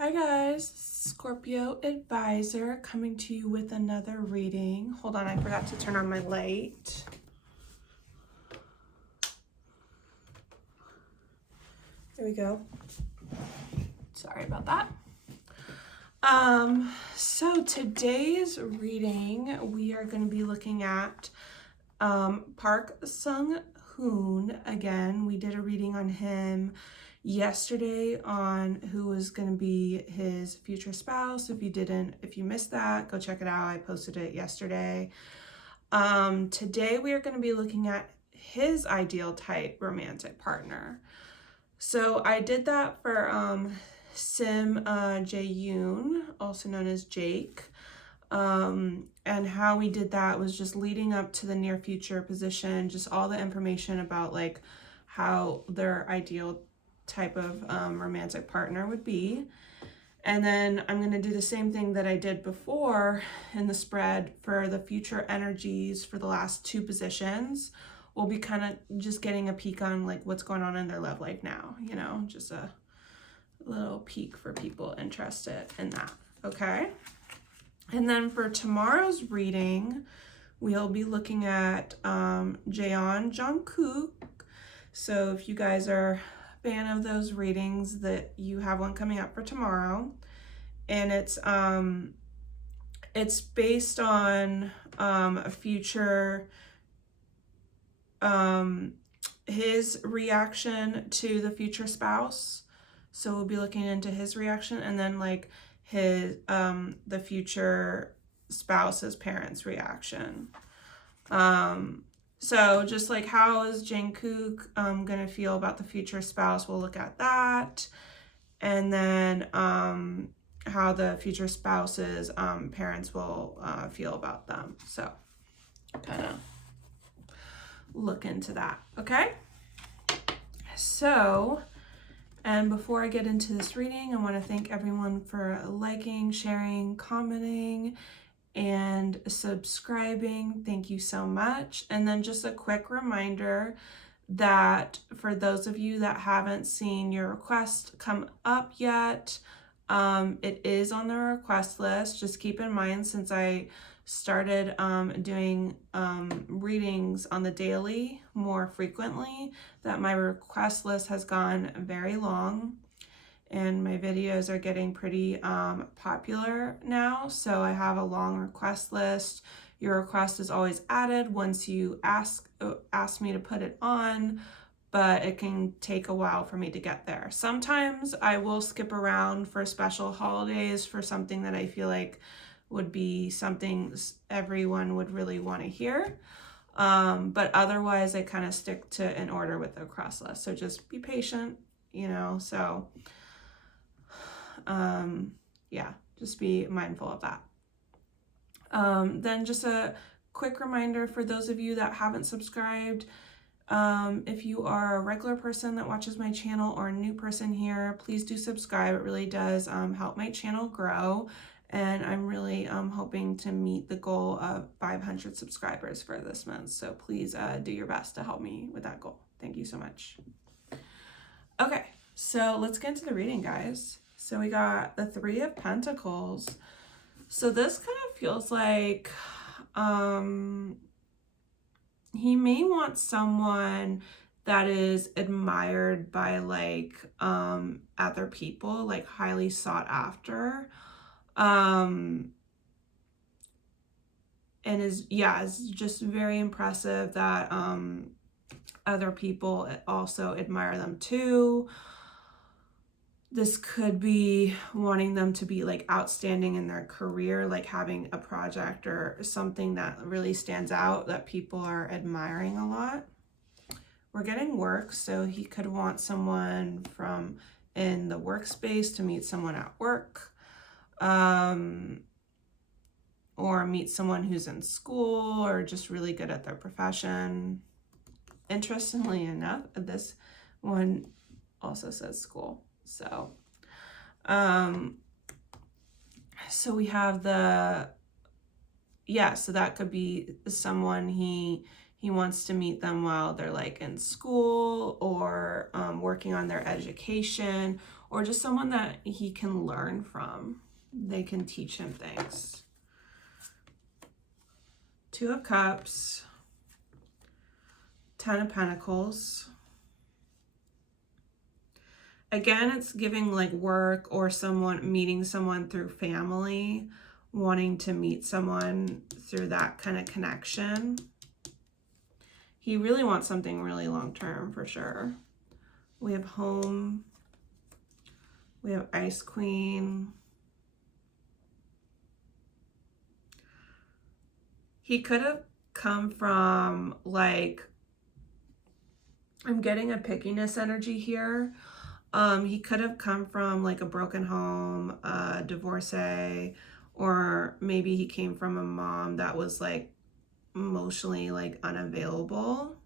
Hi guys, Scorpio Advisor coming to you with another reading. Hold on, I forgot to turn on my light. There we go. Sorry about that. So today's reading, we are going to be looking at Park Sunghoon again. We did a reading on him yesterday on who was going to be his future spouse. If you missed that, go check it out. I posted it yesterday. Today we are going to be looking at his ideal type romantic partner. So I did that for Sim Jae-yoon, also known as Jake. And how we did that was just leading up to the near future position, just all the information about like how their ideal type of romantic partner would be. And then I'm going to do the same thing that I did before in the spread for the future energies for the last two positions. We'll be kind of just getting a peek on like what's going on in their love life now, you know, just a little peek for people interested in that. Okay. And then for tomorrow's reading, we'll be looking at Jaeon Jungkook. So if you guys are a fan of those readings, that you have one coming up for tomorrow, and it's based on a future his reaction to the future spouse. So we'll be looking into his reaction, and then like his the future spouse's parents' reaction. So just like how is Jungkook gonna feel about the future spouse, we'll look at that. And then how the future spouse's parents will feel about them. So kind of look into that, okay? So, and before I get into this reading, I want to thank everyone for liking, sharing, commenting, and subscribing. Thank you so much. And then just a quick reminder that for those of you that haven't seen your request come up yet, it is on the request list. Just keep in mind, since I started doing readings on the daily more frequently, that my request list has gone very long and my videos are getting pretty popular now. So I have a long request list. Your request is always added once you ask me to put it on, but it can take a while for me to get there. Sometimes I will skip around for special holidays for something that I feel like would be something everyone would really want to hear. But otherwise I kind of stick to an order with the request list. So just be patient, you know, so yeah, just be mindful of that. Then just a quick reminder for those of you that haven't subscribed, if you are a regular person that watches my channel or a new person here, please do subscribe. It really does help my channel grow. And I'm really hoping to meet the goal of 500 subscribers for this month. So please do your best to help me with that goal. Thank you so much. Okay, so let's get into the reading, guys. So we got the Three of Pentacles. So this kind of feels like he may want someone that is admired by like other people, like highly sought after. And is just very impressive that other people also admire them too. This could be wanting them to be like outstanding in their career, like having a project or something that really stands out that people are admiring a lot. We're getting work, so he could want someone from in the workspace to meet someone at work. Or meet someone who's in school or just really good at their profession. Interestingly enough, this one also says school. So, so we have so that could be someone he wants to meet them while they're like in school or working on their education, or just someone that he can learn from. They can teach him things. Two of Cups, Ten of Pentacles. Again, it's giving like work or someone meeting someone through family, wanting to meet someone through that kind of connection. He really wants something really long-term for sure. We have Home. We have Ice Queen. He could have come from like, I'm getting a pickiness energy here. He could have come from like a broken home, a divorcee, or maybe he came from a mom that was like emotionally like unavailable.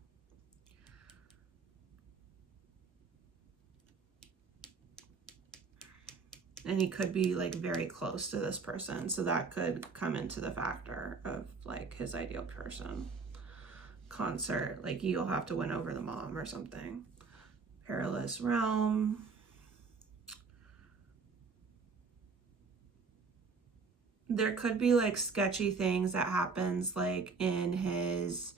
And he could be like very close to this person, so that could come into the factor of like his ideal person. Concert, like you'll have to win over the mom or something. Perilous Realm. There could be like sketchy things that happens like in his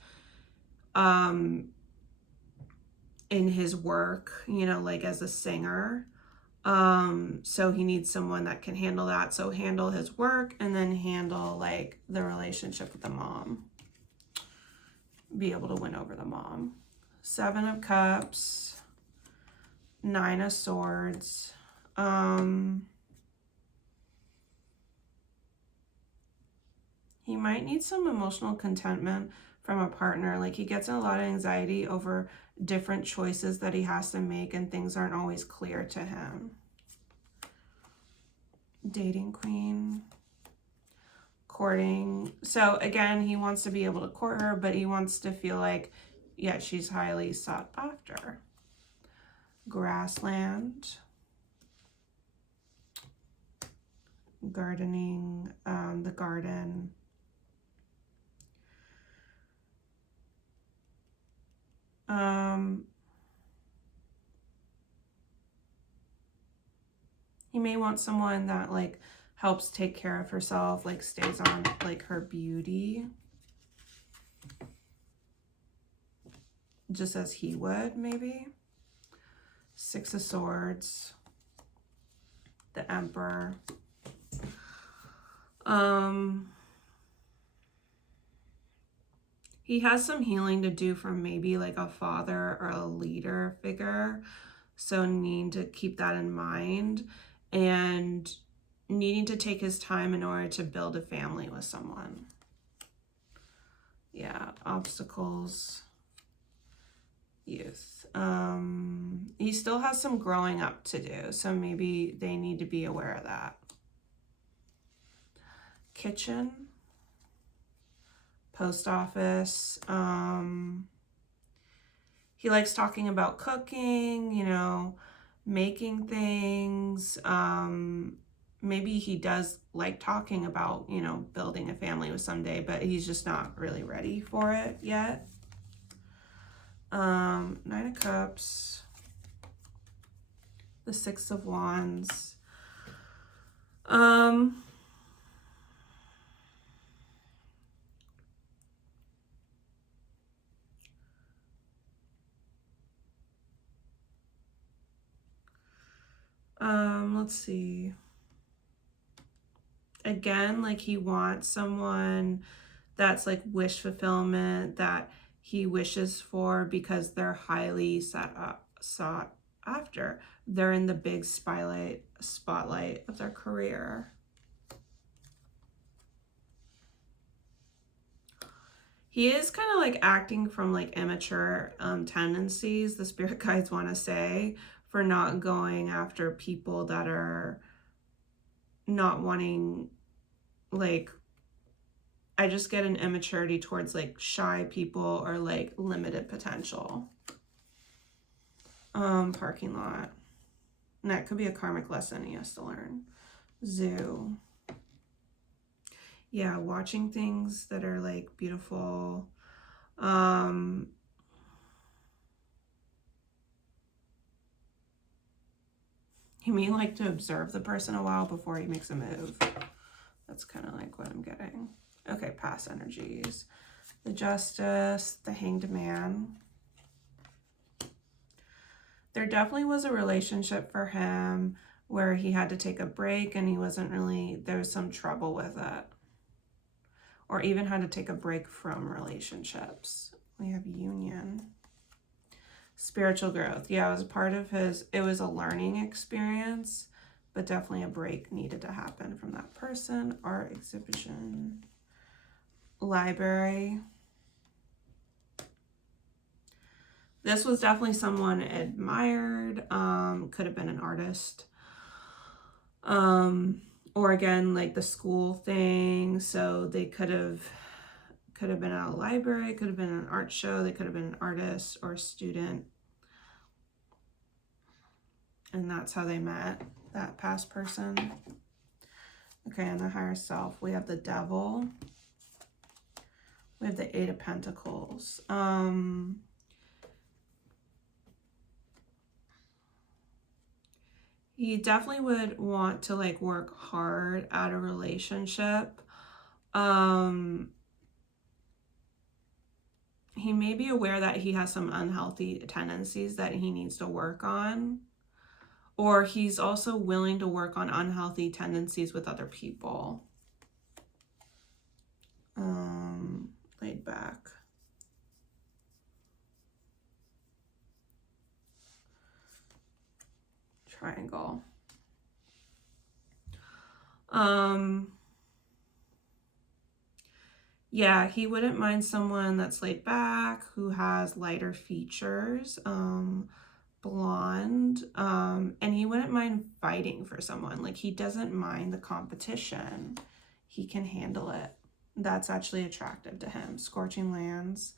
work, you know, like as a singer. So he needs someone that can handle that. So handle his work and then handle like the relationship with the mom. Be able to win over the mom. Seven of Cups, Nine of Swords. He might need some emotional contentment from a partner. Like he gets a lot of anxiety over different choices that he has to make and things aren't always clear to him. Dating Queen. Courting. So again, he wants to be able to court her, but he wants to feel like, yeah, she's highly sought after. Grassland. Gardening, the garden. He may want someone that like helps take care of herself, like stays on like her beauty, just as he would maybe. Six of Swords, the Emperor. He has some healing to do from maybe like a father or a leader figure, so needing to keep that in mind and needing to take his time in order to build a family with someone. Yeah, obstacles. Youth. He still has some growing up to do, so maybe they need to be aware of that. Kitchen. Post office. He likes talking about cooking, you know, making things. Maybe he does like talking about, you know, building a family with someday, but he's just not really ready for it yet. Nine of Cups. The Six of Wands. Let's see. Again, like he wants someone that's like wish fulfillment, that he wishes for because they're highly sought after. They're in the big spotlight of their career. He is kind of like acting from like immature tendencies, the spirit guides want to say, for not going after people that are not wanting, like, I just get an immaturity towards like shy people or like limited potential. Parking lot. And that could be a karmic lesson he has to learn. Zoo. Yeah, watching things that are like beautiful. He may like to observe the person a while before he makes a move. That's kind of like what I'm getting. Okay, past energies. The Justice, the Hanged Man. There definitely was a relationship for him where he had to take a break and he wasn't really, there was some trouble with it. Or even had to take a break from relationships. We have union. Spiritual growth. Yeah, it was part of his, it was a learning experience, but definitely a break needed to happen from that person. Art exhibition. Library. This was definitely someone admired, could have been an artist. Or again, like the school thing. So they could have been at a library, could have been an art show, they could have been an artist or a student. And that's how they met, that past person. Okay, and the higher self, we have the Devil. We have the Eight of Pentacles. He definitely would want to like work hard at a relationship. He may be aware that he has some unhealthy tendencies that he needs to work on. Or he's also willing to work on unhealthy tendencies with other people. Laid back. Triangle. Yeah, he wouldn't mind someone that's laid back, who has lighter features, blonde, and he wouldn't mind fighting for someone. Like, he doesn't mind the competition. He can handle it. That's actually attractive to him. Scorching Lands,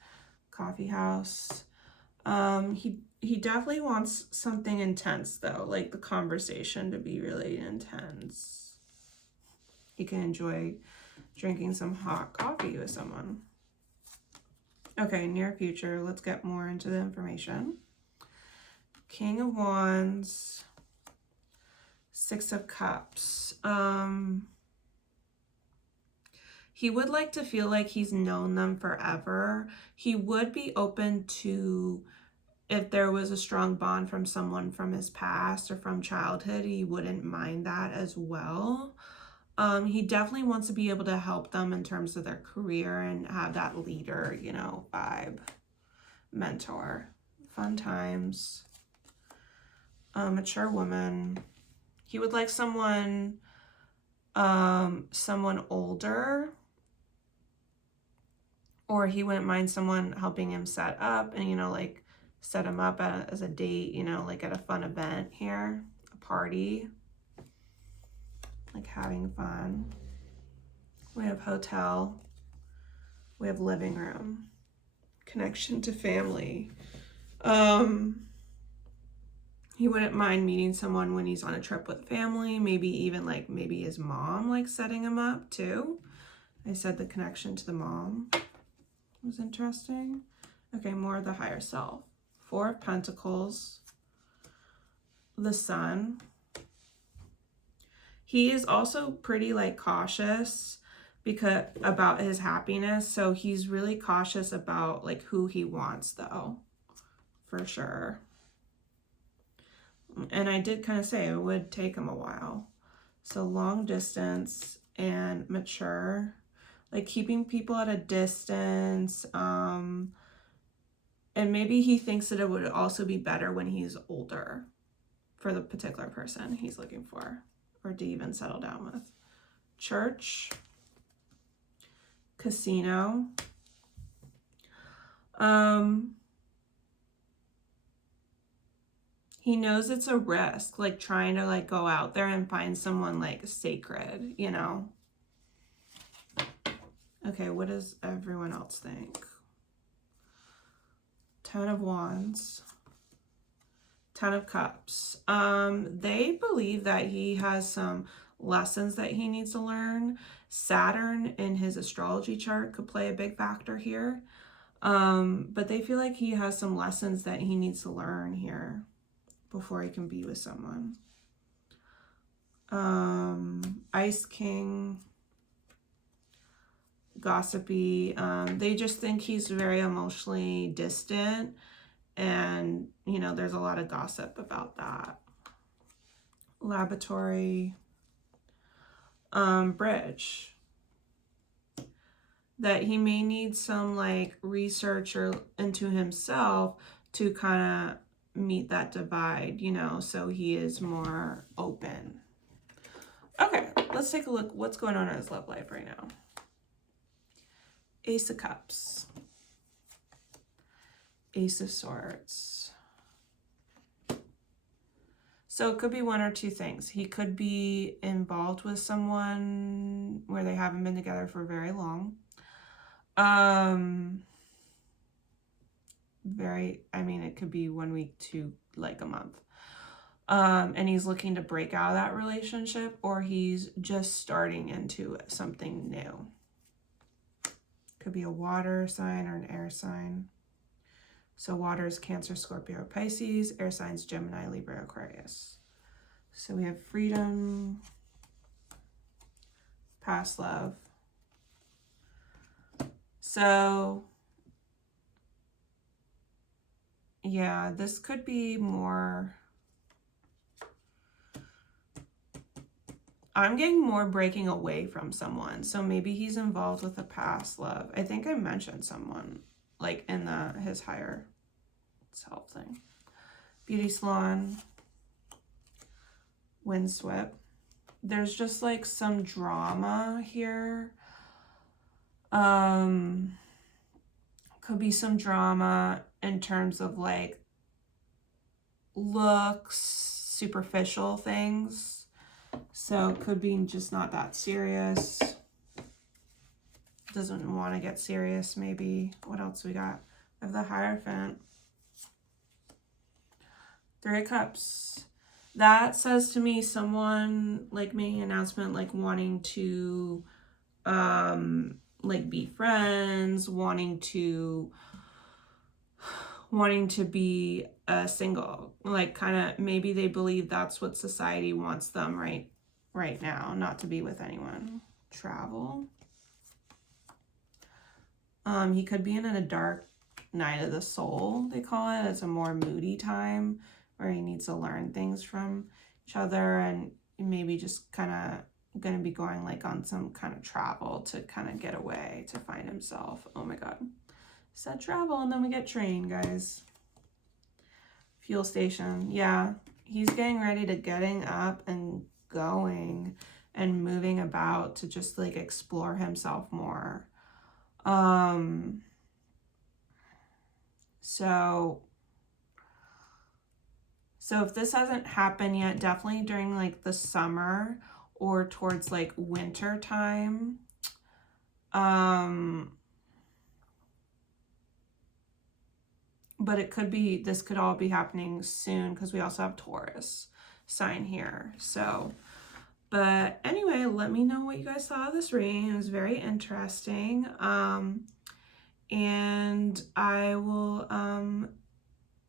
coffee house. He definitely wants something intense though, like the conversation to be really intense. He can enjoy drinking some hot coffee with someone. Okay, near future, let's get more into the information. King of Wands, Six of Cups. He would like to feel like he's known them forever. He would be open to, if there was a strong bond from someone from his past or from childhood, he wouldn't mind that as well. He definitely wants to be able to help them in terms of their career and have that leader, you know, vibe. Mentor. Fun times. Mature woman. He would like someone older, or he wouldn't mind someone helping him set up and, you know, like set him up as a date, you know, like at a fun event here, a party, like having fun. We have hotel. We have living room. Connection to family. He wouldn't mind meeting someone when he's on a trip with family, maybe even like maybe his mom, like setting him up too. I said the connection to the mom was interesting. Okay, more of the higher self. Four of Pentacles. The Sun. He is also pretty like cautious because about his happiness. So he's really cautious about like who he wants though, for sure. And I did kind of say it would take him a while. So long distance and mature, like keeping people at a distance. And maybe he thinks that it would also be better when he's older for the particular person he's looking for or to even settle down with. Church. Casino. He knows it's a risk, like trying to like go out there and find someone like sacred, you know? Okay, what does everyone else think? Ten of Wands. Ten of Cups. They believe that he has some lessons that he needs to learn. Saturn in his astrology chart could play a big factor here. But they feel like he has some lessons that he needs to learn here before he can be with someone. Ice King, gossipy. They just think he's very emotionally distant, and you know, there's a lot of gossip about that. Laboratory, bridge, that he may need some like research or into himself to kind of meet that divide, you know, so he is more open. Okay, let's take a look what's going on in his love life right now. Ace of Cups, Ace of Swords. So it could be one or two things. He could be involved with someone where they haven't been together for very long. It could be 1 week to like a month. And he's looking to break out of that relationship, or he's just starting into something new. Could be a water sign or an air sign. So water is Cancer, Scorpio, Pisces. Air signs Gemini, Libra, Aquarius. So we have freedom, past love. So yeah, this could be more, I'm getting more breaking away from someone. So maybe he's involved with a past love. I think I mentioned someone like in his higher self thing. Beauty salon, windswept. There's just like some drama here. Could be some drama in terms of like looks, superficial things. So it could be just not that serious. Doesn't want to get serious, maybe. What else we got? Of the Hierophant. 3 of Cups. That says to me someone like making an announcement, like wanting to like be friends, wanting to be single, like kind of maybe they believe that's what society wants them right now, not to be with anyone. Travel. He could be in a dark night of the soul, they call it. It's a more moody time where he needs to learn things from each other, and maybe just kind of going to be going like on some kind of travel to kind of get away, to find himself. Oh my god, said travel, and then we get train, guys. Fuel station. Yeah, he's getting ready to getting up and going and moving about to just like explore himself more. So if this hasn't happened yet, definitely during like the summer or towards like winter time. But it could be, this could all be happening soon because we also have Taurus sign here. So, but anyway, let me know what you guys thought of this reading. It was very interesting. And I will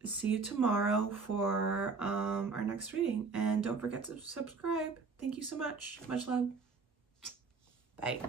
see you tomorrow for our next reading. And don't forget to subscribe. Thank you so much. Much love. Bye.